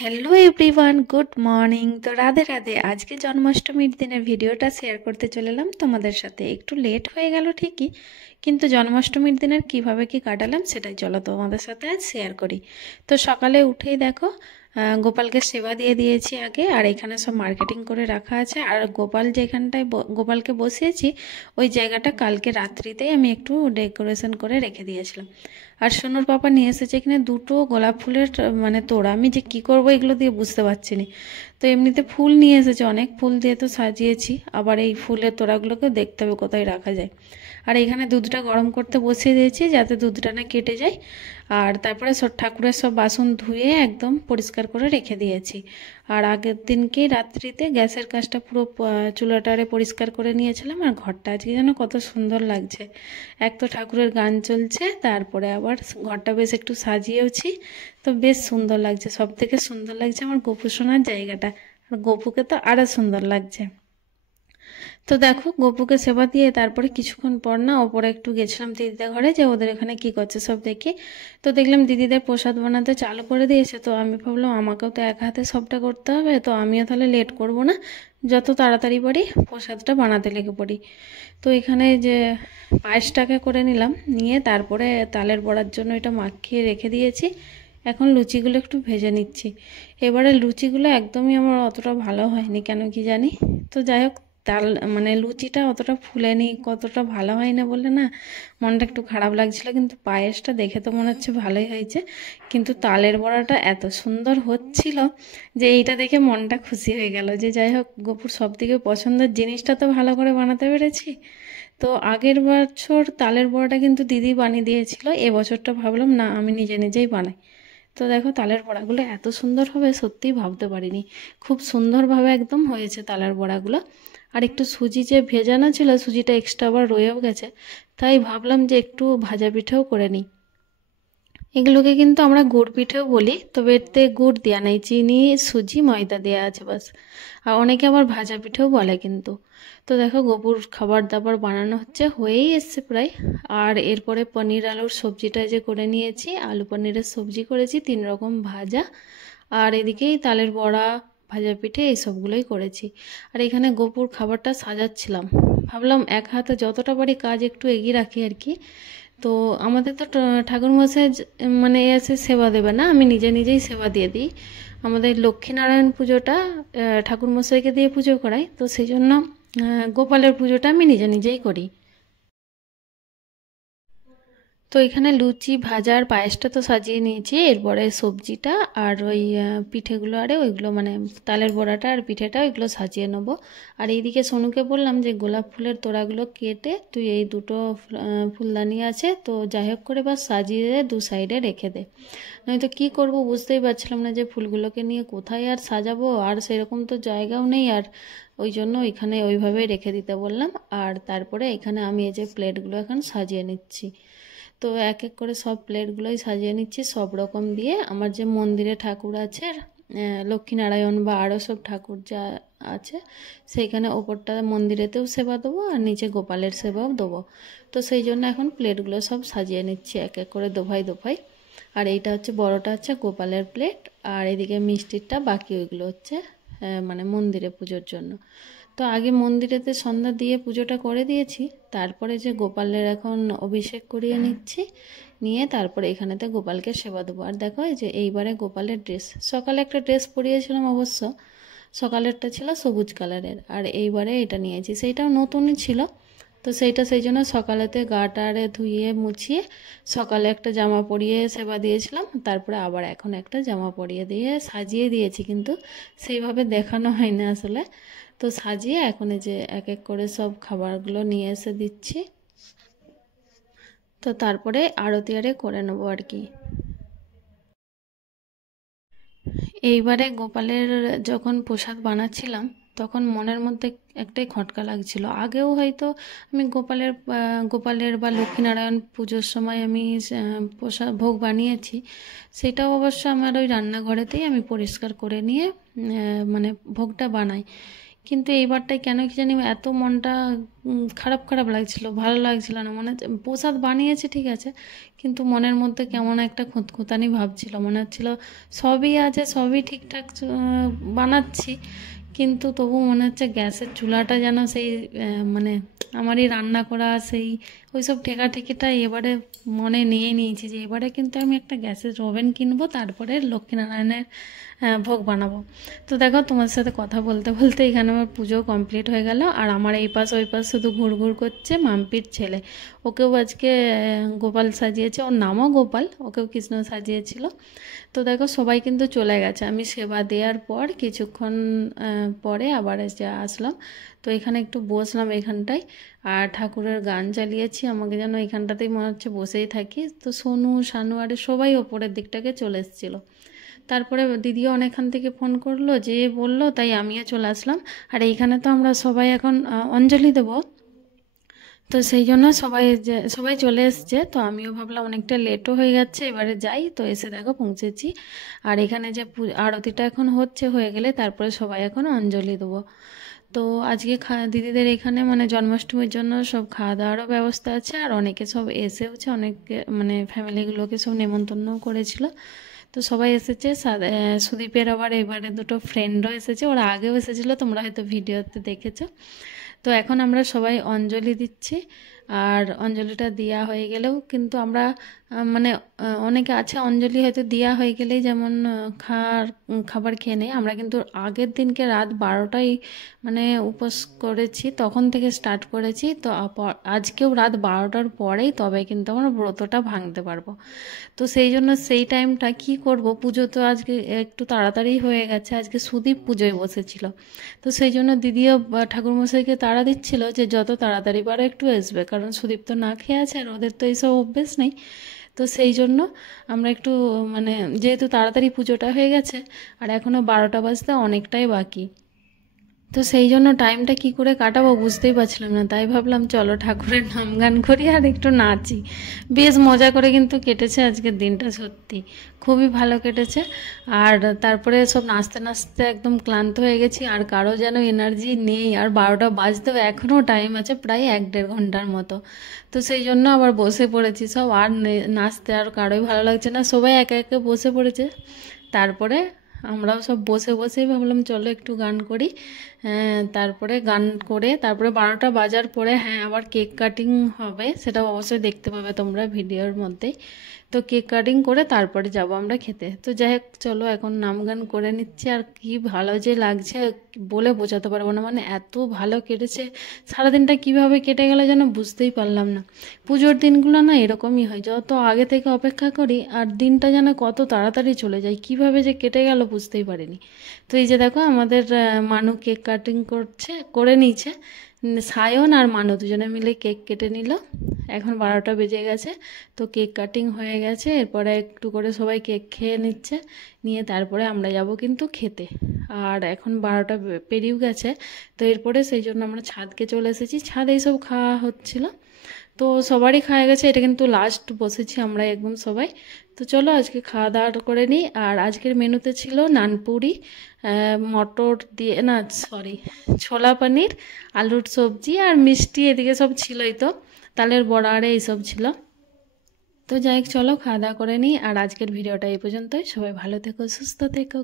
Hello everyone, good morning. তো রাধে রাধে। আজকে জন্মাষ্টমীর দিনের ভিডিওটা শেয়ার করতে চলে এলাম তোমাদের সাথে। একটু লেট হয়ে গেল ঠিকই, কিন্তু জন্মাষ্টমীর দিনের কিভাবে কি কাটালাম সেটাই চলো তোমাদের সাথে আজ শেয়ার করি। তো সকালে উঠেই দেখো গোপালকে সেবা দিয়ে দিয়েছি আগে, আর এখানে সব মার্কেটিং করে রাখা আছে। আর গোপাল যেখানটায় গোপালকে বসিয়েছি ওই জায়গাটা কালকে রাত্রিতেই আমি একটু ডেকোরেশন করে রেখে দিয়েছিলাম। আর সোনুর পাপা নিয়ে এসেছে এখানে দুটো গোলাপ ফুলের মানে তোড়া। আমি যে কি করব এগুলো দিয়ে বুঝতে পারছি না। তো এমনিতে ফুল নিয়ে এসেছে, অনেক ফুল দিয়ে তো সাজিয়েছি, আবার এই ফুলের তোড়াগুলোকেও দেখতে হবে কোথায় রাখা যায়। আর এখানে দুধটা গরম করতে বসিয়ে দিয়েছি যাতে দুধটা না কেটে যায়। আর তারপরে সব ঠাকুরের সব বাসন ধুয়ে একদম পরিষ্কার করে রেখে দিয়েছি। আর আগের দিনকেই রাত্রিতে গ্যাসের কাজটা পুরো চুলাটারে পরিষ্কার করে নিয়েছিলাম। আর ঘরটা আজকে যেন কত সুন্দর লাগছে। এক তো ঠাকুরের গান চলছে, তারপরে আবার ঘরটা বেশ একটু সাজিয়েওছি। তো বেশ সুন্দর লাগছে। সব থেকে সুন্দর লাগছে আমার গোপু সোনার জায়গাটা, আর গোপুকে তো আরো সুন্দর লাগছে। তো দেখো গপুকে সেবা দিয়ে তারপরে কিছুক্ষণ পর না ওপরে একটু গেছিলাম দিদিদের ঘরে, যে ওদের এখানে কি করছে সব দেখি। তো দেখলাম দিদিদের প্রসাদ বানাতে চালু করে দিয়েছে। তো আমি ভাবলাম আমাকেও তো এক হাতে সবটা করতে হবে, তো আমিও তাহলে লেট করব না, যত তাড়াতাড়ি পারি প্রসাদটা বানাতে লেগে পড়ি। তো এখানে যে পায়েসটাকে করে নিলাম, নিয়ে তারপরে তালের বড়ার জন্য এটা মাখিয়ে রেখে দিয়েছি। এখন লুচিগুলো একটু ভেজে নিচ্ছি। এবারে লুচিগুলো একদমই আমার অতটা ভালো হয়নি, কেন কি জানি। তো যাই হোক, তাল মানে লুচিটা অতটা ফুলেনি, কতটা ভালো হয় না বলে না মনটা একটু খারাপ লাগছিল। কিন্তু পায়েসটা দেখে তো মনে হচ্ছে ভালোই হয়েছে। কিন্তু তালের বড়াটা এত সুন্দর হচ্ছিল যে এইটা দেখে মনটা খুশি হয়ে গেল, যে যাই হোক গপুর সব থেকে পছন্দের জিনিসটা তো ভালো করে বানাতে পেরেছি। তো আগের বছর তালের বড়াটা কিন্তু দিদি বানিয়ে দিয়েছিল, এবছরটা ভাবলাম না আমি নিজে নিজেই বানাই। তো দেখো তালের বড়াগুলো এত সুন্দর হবে সত্যিই ভাবতে পারিনি। খুব সুন্দরভাবে একদম হয়েছে তালের বড়াগুলো। আর একটু সুজি যে ভেজানো ছিল, সুজিটা এক্সট্রা আবার রয়েও গেছে, তাই ভাবলাম যে একটু ভাজা পিঠেও করে নিই। এগুলোকে কিন্তু আমরা গুড় পিঠেও বলি, তবে এতে গুড় দেওয়া নেই, চিনি সুজি ময়দা দেওয়া আছে বাস। আর অনেকে আবার ভাজা পিঠেও বলে কিন্তু। তো দেখো গোপুর খাবার দাবার বানানো হচ্ছে, হয়েই এসছে প্রায়। আর এরপরে পনির আলুর সবজিটা যে করে নিয়েছি, আলু পনিরের সবজি করেছি, 3 রকম ভাজা, আর এদিকেই তালের বড়া, ভাজা পিঠে এই সবগুলোই করেছি। আর এখানে গোপুর খাবারটা সাজাচ্ছিলাম, ভাবলাম এক হাতে যতটা পারি কাজ একটু এগিয়ে রাখি আর কি। তো আমাদের তো ঠাকুরমশাই মানে এসে সেবা দেবে না, আমি নিজে নিজেই সেবা দিয়ে দিই। আমাদের লক্ষ্মীনারায়ণ পুজোটা ঠাকুরমশাইকে দিয়ে পুজো করাই, তো সেই জন্য গোপালের পুজোটা আমি নিজে নিজেই করি। তো এখানে লুচি ভাজার পায়েসটা তো সাজিয়ে নিয়েছি, এরপরে সবজিটা আর ওই পিঠেগুলো, আরে ওইগুলো মানে তালের বড়াটা আর পিঠেটা ওইগুলো সাজিয়ে নেবো। আর এইদিকে সোনুকে বললাম যে গোলাপ ফুলের তোড়াগুলো কেটে তুই এই দুটো ফুলদানি আছে তো যাই হোক করে বাস সাজিয়ে দু সাইডে রেখে দে, নয়তো কী করব বুঝতেই পারছিলাম না যে ফুলগুলোকে নিয়ে কোথায় আর সাজাবো, আর সেরকম তো জায়গাও নেই। আর ওই জন্য ওইখানে ওইভাবেই রেখে দিতে বললাম। আর তারপরে এখানে আমি এই যে প্লেটগুলো এখন সাজিয়ে নিচ্ছি। তো এক এক করে সব প্লেটগুলোই সাজিয়ে নিচ্ছি সব রকম দিয়ে। আমার যে মন্দিরে ঠাকুর আছে লক্ষ্মীনারায়ণ বা আরও সব ঠাকুর যা আছে, সেইখানে ওপরটা মন্দিরেতেও সেবা দেবো আর নিচে গোপালের সেবাও দেবো। তো সেই জন্য এখন প্লেটগুলো সব সাজিয়ে নিচ্ছি এক এক করে দোভাই দোভাই। আর এইটা হচ্ছে বড়টা হচ্ছে গোপালের প্লেট, আর এদিকে মিষ্টিরটা বাকি ওইগুলো হচ্ছে মানে মন্দিরে পুজোর জন্য। তো আগে মন্দিরেতে সন্ধ্যা দিয়ে পুজোটা করে দিয়েছি, তারপরে যে গোপালের এখন অভিষেক করিয়ে নিচ্ছি, নিয়ে তারপরে এখানেতে গোপালকে সেবা দেবো। আর দেখো এই যে এইবারে গোপালের ড্রেস, সকালে একটা ড্রেস পরিয়েছিলাম অবশ্য, সকালেরটা ছিল সবুজ কালারের, আর এইবারে এটা নিয়েছি, সেইটাও নতুনই ছিল। তো সেইটা সেই জন্য সকালেতে গাটা আরে ধুইয়ে মুছিয়ে সকালে একটা জামা পরিয়ে সেবা দিয়েছিলাম, তারপরে আবার এখন একটা জামা পরিয়ে দিয়ে সাজিয়ে দিয়েছি, কিন্তু সেইভাবে দেখানো হয় না আসলে। তো সাজিয়ে এখন এই যে এক এক করে সব খাবারগুলো নিয়ে এসে দিচ্ছি। তো তারপরে আরতি আরে করে নেবো আর কি। এইবারে গোপালের যখন প্রসাদ বানাচ্ছিলাম তখন মনের মধ্যে একটাই খটকা লাগছিল। আগেও হয়তো আমি গোপালের বা লক্ষ্মীনারায়ণ পুজোর সময় আমি প্রসাদ ভোগ বানিয়েছি, সেটাও অবশ্য আমার ওই রান্নাঘরেতেই আমি পরিষ্কার করে নিয়ে মানে ভোগটা বানাই। কিন্তু এইবারটাই কেন কি জানি এত মনটা খারাপ খারাপ লাগছিল, ভালো লাগছিল না। মনে হচ্ছে প্রসাদ বানিয়েছে ঠিক আছে, কিন্তু মনের মধ্যে কেমন একটা খুঁতখুঁতানি ভাবছিল, মনে হচ্ছিল সবই আছে, সবই ঠিকঠাক বানাচ্ছি, কিন্তু তবু মনে হচ্ছে গ্যাসের চুলাটা যেন সেই মানে আমারই রান্না করা সেই ওইসব ঠেকাঠেকিটা এবারে মনে নিয়ে নিয়েছি যে এবারে কিন্তু আমি একটা গ্যাসের ওভেন কিনবো, তারপরে লক্ষ্মীনারায়ণের ভোগ বানাবো। তো দেখো তোমার সাথে কথা বলতে বলতে এখানে আমার পুজো কমপ্লিট হয়ে গেল, আর আমার এই পাশ ওই পাশ শুধু ঘুরঘুর করছে মাম্পির ছেলে। ওকেও আজকে গোপাল সাজিয়েছে, ওর নামও গোপাল, ওকেও কৃষ্ণ সাজিয়েছিল। তো দেখো সবাই কিন্তু চলে গেছে, আমি সেবা দেওয়ার পর কিছুক্ষণ পরে আবার এসে আসলাম। তো এখানে একটু বসলাম এখানটায়, আর ঠাকুরের গান চালিয়েছি, আমাকে যেন এখানটাতেই মনে হচ্ছে বসেই থাকি। তো সোনু শানু আরে সবাই ওপরের দিকটাকে চলে এসেছিলো। তারপরে দিদিও অনেকক্ষণ থেকে ফোন করলো, যে বললো, তাই আমিও চলে আসলাম। আর এইখানে তো আমরা সবাই এখন অঞ্জলি দেবো, তো সেই জন্য সবাই চলে এসছে। তো আমিও ভাবলাম অনেকটা লেটও হয়ে যাচ্ছে, এবারে যাই। তো এসে দেখো পৌঁছেছি, আর এখানে যে আরতিটা এখন হয়ে গেলে তারপরে সবাই এখন অঞ্জলি দেবো। তো আজকে দিদিদের এখানে মানে জন্মাষ্টমীর জন্য সব খাওয়া দাওয়ারও ব্যবস্থা আছে, আর অনেকে সব এসেওছে, অনেকে মানে ফ্যামিলিগুলোকে সব নেমন্তন্নও করেছিল। তো সবাই এসেছে, সুদীপের আবার এবারে দুটো ফ্রেন্ডও এসেছে, ওরা আগেও এসেছিলো, তোমরা হয়তো ভিডিওতে দেখেছো। তো এখন আমরা সবাই অঞ্জলি দিচ্ছি, আর অঞ্জলিটা দেওয়া হয়ে গেলেও কিন্তু আমরা মানে অনেকে আছে অঞ্জলি হয়তো দেওয়া হয়ে গেলেই যেমন খাবার খেয়ে নেই, আমরা কিন্তু আগের দিনকে রাত 12টায় মানে উপোস করেছি, তখন থেকে স্টার্ট করেছি। তো আজকেও রাত 12টার পরেই তবে কিন্তু আমরা ব্রতটা ভাঙতে পারবো। তো সেই জন্য সেই টাইমটা কি করব, পুজো তো আজকে একটু তাড়াতাড়ি হয়ে গেছে, আজকে সুদীপ পুজোয় বসেছিল। তো সেই জন্য দিদিও ঠাকুরমশাইকে তাড়া দিচ্ছিল যে যত তাড়াতাড়ি পারো একটু আসবে, কারণ সুদীপ তো না খেয়ে আছে, আর ওদের তো এইসব অভ্যেস নেই। তো সেই জন্য আমরা একটু মানে যেহেতু তাড়াতাড়ি পুজোটা হয়ে গেছে, আর এখনও 12টা বাজতে অনেকটাই বাকি, তো সেই জন্য টাইমটা কি করে কাটাবো বুঝতেই পারছিলাম না। তাই ভাবলাম চলো ঠাকুরের নাম গান করি আর একটু নাচি। বেশ মজা করে কিন্তু কেটেছে আজকের দিনটা, সত্যি খুবই ভালো কেটেছে। আর তারপরে সব নাচতে নাচতে একদম ক্লান্ত হয়ে গেছি, আর কারো যেন এনার্জি নেই, আর 12টা বাজতেও এখনও টাইম আছে প্রায় 1-1.5 ঘন্টার মতো। তো সেই জন্য আবার বসে পড়েছি সব, আর নাচতে আর কারোই ভালো লাগছে না, সবাই একে একে বসে পড়েছে। তারপরে আমরাও সব বসে বসেই ভাবলাম চলো একটু গান করি। তারপরে গান করে তারপরে 12টা বাজার পরে আবার কেক কাটিং হবে, সেটা অবশ্যই দেখতে পাবে তোমরা ভিডিওর মধ্যেই। তো কেক কাটিং করে তারপরে যাব আমরা খেতে। তো যাই হোক চলো এখন নাম গান করে নিচ্ছি, আর কি ভালো যে লাগছে বলে বোঝাতে পারবো না, মানে এত ভালো কেটেছে। সারাদিনটা কিভাবে কেটে গেল যেন বুঝতেই পারলাম না। পুজোর দিনগুলো না এরকমই হয়, যত আগে থেকে অপেক্ষা করি আর দিনটা যেন কত তাড়াতাড়ি চলে যায়, কিভাবে যে কেটে গেল বুঝতেই পারিনি। তো এই যে দেখো আমাদের মানু কেক কাটিং করে নিয়েছে, সায়ন আর মানু দুজনে মিলে কেক কেটে নিল। এখন 12টা বেজে গেছে, তো কেক কাটিং হয়ে গেছে, এরপরে একটু করে সবাই কেক খেয়ে নিচ্ছে, নিয়ে তারপরে আমরা যাব কিন্তু খেতে। আর এখন 12টা পেরিয়েও গেছে, তো এরপরে সেই জন্য আমরা ছাদকে চলে এসেছি, ছাদ এইসব খাওয়া হচ্ছিল। তো সবারই খাওয়া গেছে, এটা কিন্তু লাস্ট বসেছি আমরা একদম সবাই। তো চলো আজকে খাওয়া দাওয়া করে নিই। আর আজকের মেনুতে ছিল নানপুরি, মটর দিয়ে না সরি ছোলা পনির, আলুর সবজি আর মিষ্টি, এদিকে সব ছিলই তো, তালের বড়া আর এইসব ছিল। তো যাই হোক চলো খাওয়া দাওয়া করে নিই, আর আজকের ভিডিওটা এই পর্যন্তই। সবাই ভালো থেকো, সুস্থ থেকো।